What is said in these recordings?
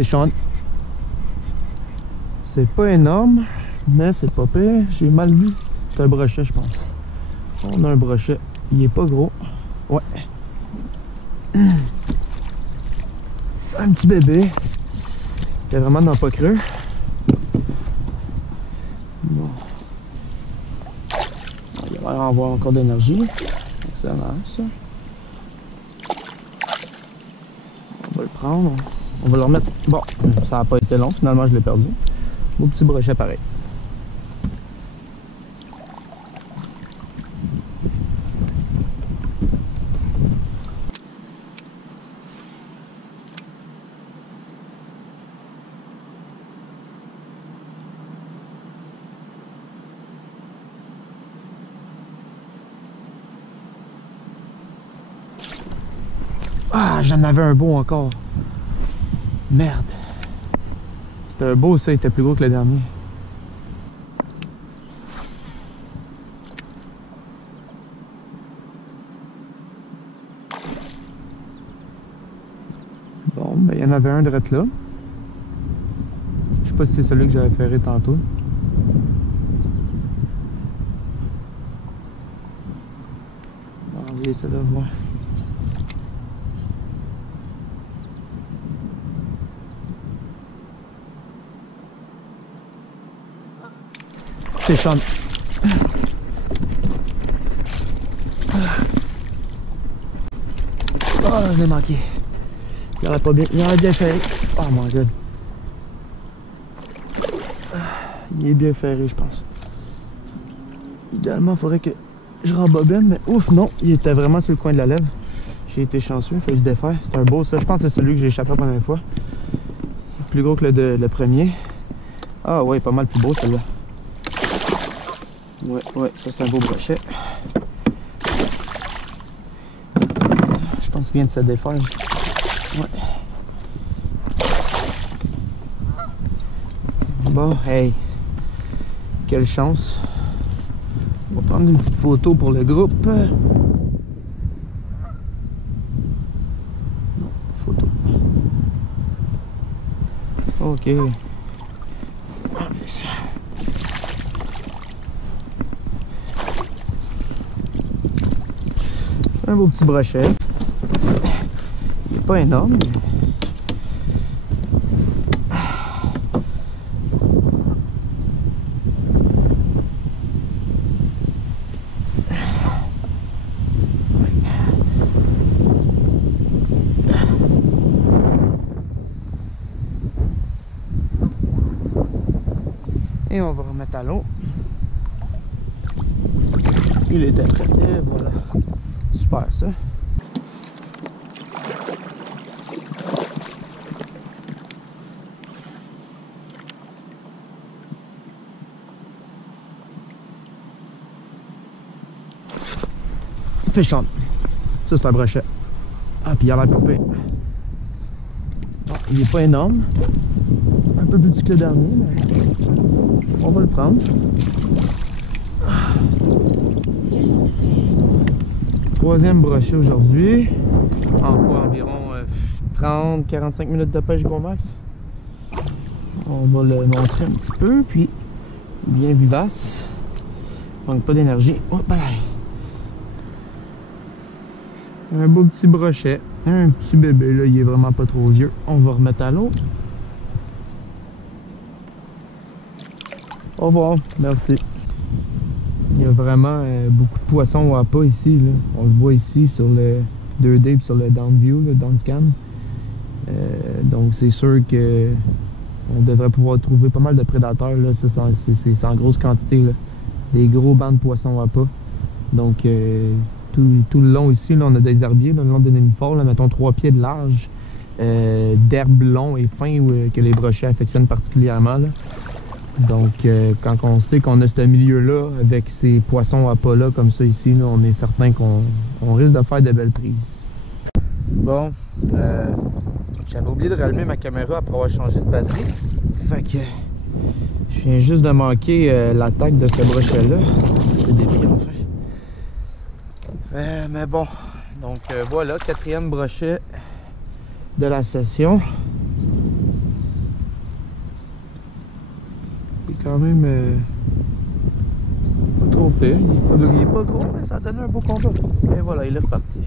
Fish on. C'est pas énorme, mais c'est pas pire. J'ai mal vu. C'est un brochet, je pense. On a un brochet. Il est pas gros. Ouais. Un petit bébé. Il est vraiment dans pas creux. Bon. Il va y avoir encore d'énergie. Excellent, ça. On va le prendre. On va le remettre. Bon, ça n'a pas été long. Finalement, je l'ai perdu. Beau petit brochet pareil. Ah, j'en avais un beau encore. Merde. C'était un beau, ça, il était plus gros que le dernier. Bon, ben il y en avait un direct là. Je sais pas si c'est celui que j'avais ferré tantôt. On va enlever ça là, voir. C'est Sean. Ah, je l'ai manqué. Il aurait pas bien. Il aurait bien ferré. Oh mon god. Il est bien ferré, je pense. Idéalement, il faudrait que je rembobine, mais ouf, non. Il était vraiment sur le coin de la lèvre. J'ai été chanceux, il fallait se défaire. C'est un beau, ça. Je pense que c'est celui que j'ai échappé la première fois. Plus gros que le premier. Ah ouais, pas mal plus beau celui-là. Ouais, ça c'est un beau brochet. Je pense qu'il vient de se défaire. Ouais. Bon, hey. Quelle chance. On va prendre une petite photo pour le groupe. Non, photo. Ok. Un beau petit brochet. Il n'est pas énorme. Et on va remettre à l'eau. Il était prêt. Et voilà. Super ça. Fish on. Ça c'est un brochet. Ah puis il a l'air coupé. Bon, il est pas énorme. Un peu plus petit que le dernier, mais on va le prendre. Troisième brochet aujourd'hui. Encore environ 30-45 minutes de pêche gros max. On va le montrer un petit peu, puis bien vivace. Donc pas d'énergie. Hop là. Un beau petit brochet. Un petit bébé là, il est vraiment pas trop vieux. On va remettre à l'eau. Au revoir, merci. Il y a vraiment beaucoup de poissons au appât ici. Là. On le voit ici sur le 2D et sur le down view, le down scan. Donc c'est sûr que on devrait pouvoir trouver pas mal de prédateurs. Là. Ça, c'est en grosse quantité. Là. Des gros bancs de poissons au appât. Donc tout le long ici, là, on a des herbiers là, le long de nénuphars, là, mettons 3 pieds de large, d'herbes longs et fins que les brochets affectionnent particulièrement. Là. Donc, quand on sait qu'on a ce milieu-là, avec ces poissons à pas là, comme ça ici, là, on est certain qu'on risque de faire de belles prises. Bon, j'avais oublié de rallumer ma caméra après avoir changé de batterie. Fait que je viens juste de manquer l'attaque de ce brochet-là. C'est des pieds, enfin. Mais bon, donc voilà, quatrième brochet de la session. quand même pas trop pire. Il est pas gros, mais ça a donné un beau combat. Et voilà, il est reparti.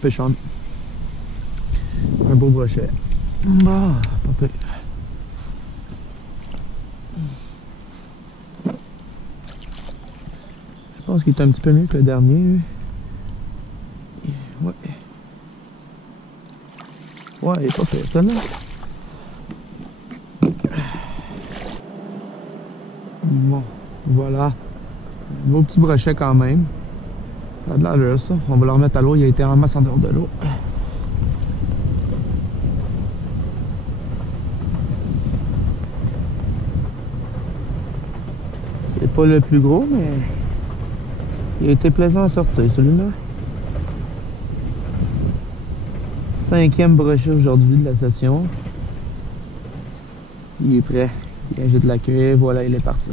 Pêchon. Un beau brochet. Bah, pas pire. Je pense qu'il est un petit peu mieux que le dernier. Lui. Ouais. Ouais, il est pas pire, ça là. Bon, voilà. Un beau petit brochet quand même. Ça a de l'allure, ça. On va le remettre à l'eau. Il a été en masse en dehors de l'eau. C'est pas le plus gros, mais il a été plaisant à sortir, celui-là. 5e brochet aujourd'hui de la session. Il est prêt. Il vient de la queue. Voilà, il est parti.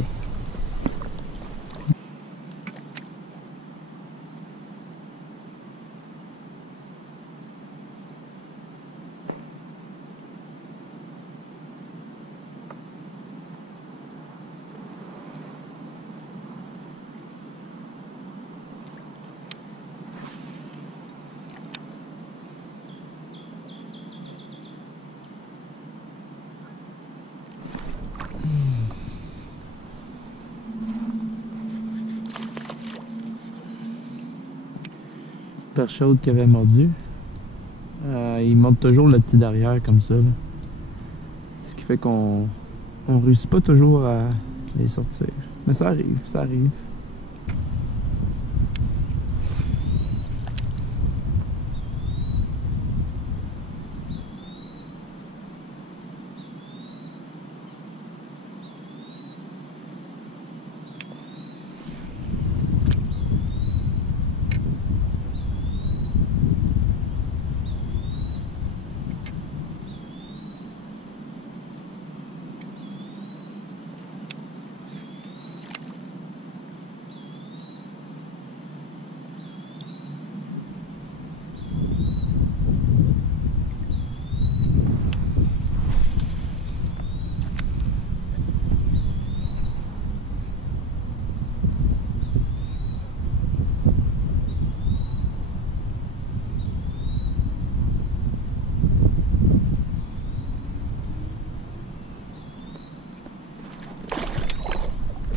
Perche chaude qui avait mordu. Il monte toujours le petit derrière comme ça. Là. Ce qui fait qu'on réussit pas toujours à les sortir. Mais ça arrive, ça arrive.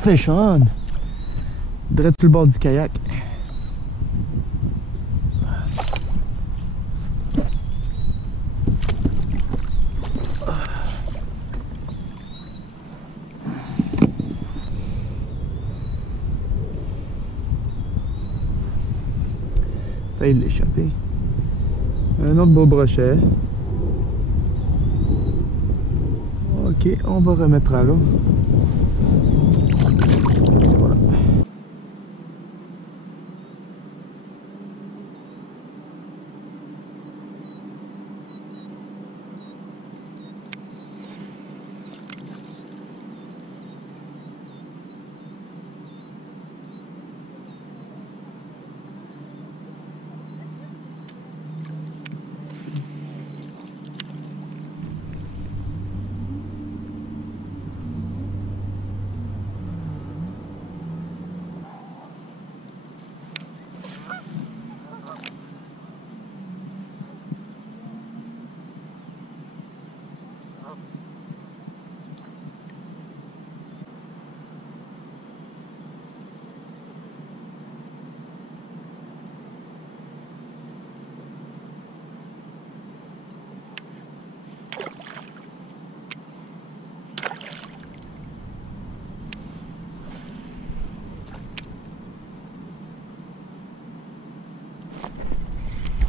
Pêchon! Direct sur le bord du kayak. Failli l'échapper. Un autre beau brochet. Ok, on va remettre à l'eau. Voilà.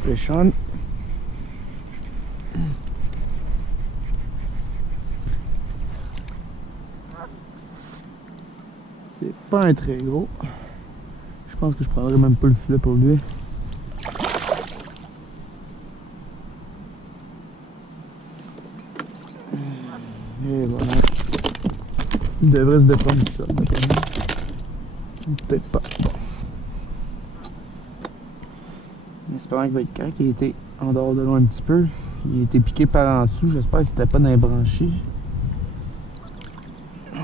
Pêchon. C'est pas un très gros. Je pense que je prendrai même pas le filet pour lui. Et voilà. Il devrait se déprendre tout ça. Peut-être pas. Bon. Mais J'espère qu'il va être correct. Il était en dehors de l'eau un petit peu. Il a été piqué par en dessous. J'espère que c'était pas dans les branchies. Il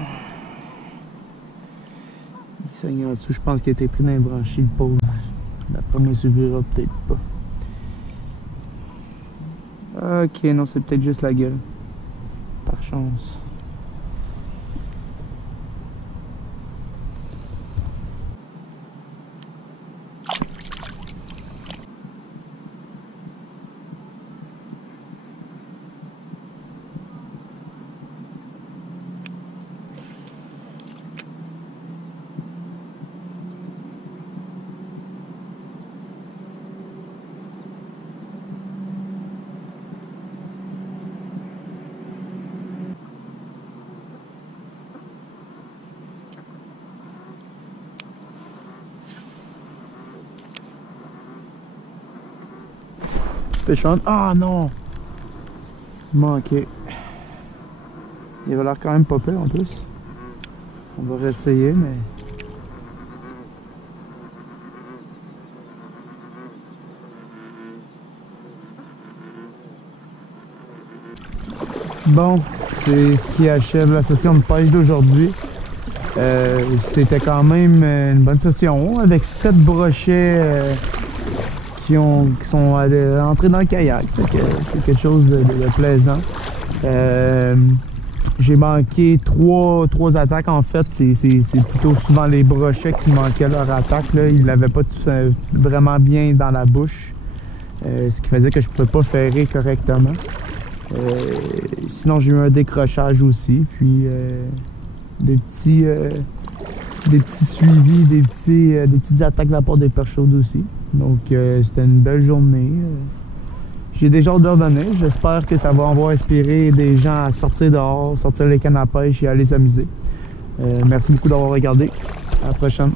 saigne en dessous. Je pense qu'il a été pris dans les branchies, le pauvre. D'après moi, il s'ouvrira peut-être pas. Ok, non, c'est peut-être juste la gueule. Par chance. Pêchant. Ah non! Manqué. Il avait l'air quand même pas pire en plus. On va réessayer, mais. Bon, c'est ce qui achève la session de pêche d'aujourd'hui. C'était quand même une bonne session avec 7 brochets qui sont entrés dans le kayak. C'est quelque chose de plaisant. J'ai manqué trois attaques en fait. C'est plutôt souvent les brochets qui manquaient leur attaque. Là. Ils l'avaient pas vraiment bien dans la bouche. Ce qui faisait que je ne pouvais pas ferrer correctement. Sinon j'ai eu un décrochage aussi. Puis des petits suivis, des petites attaques de la part des perches chaudes aussi. Donc c'était une belle journée. J'ai déjà hâte de revenir. J'espère que ça va avoir inspiré des gens à sortir dehors, sortir les cannes à pêche et aller s'amuser. Merci beaucoup d'avoir regardé. À la prochaine.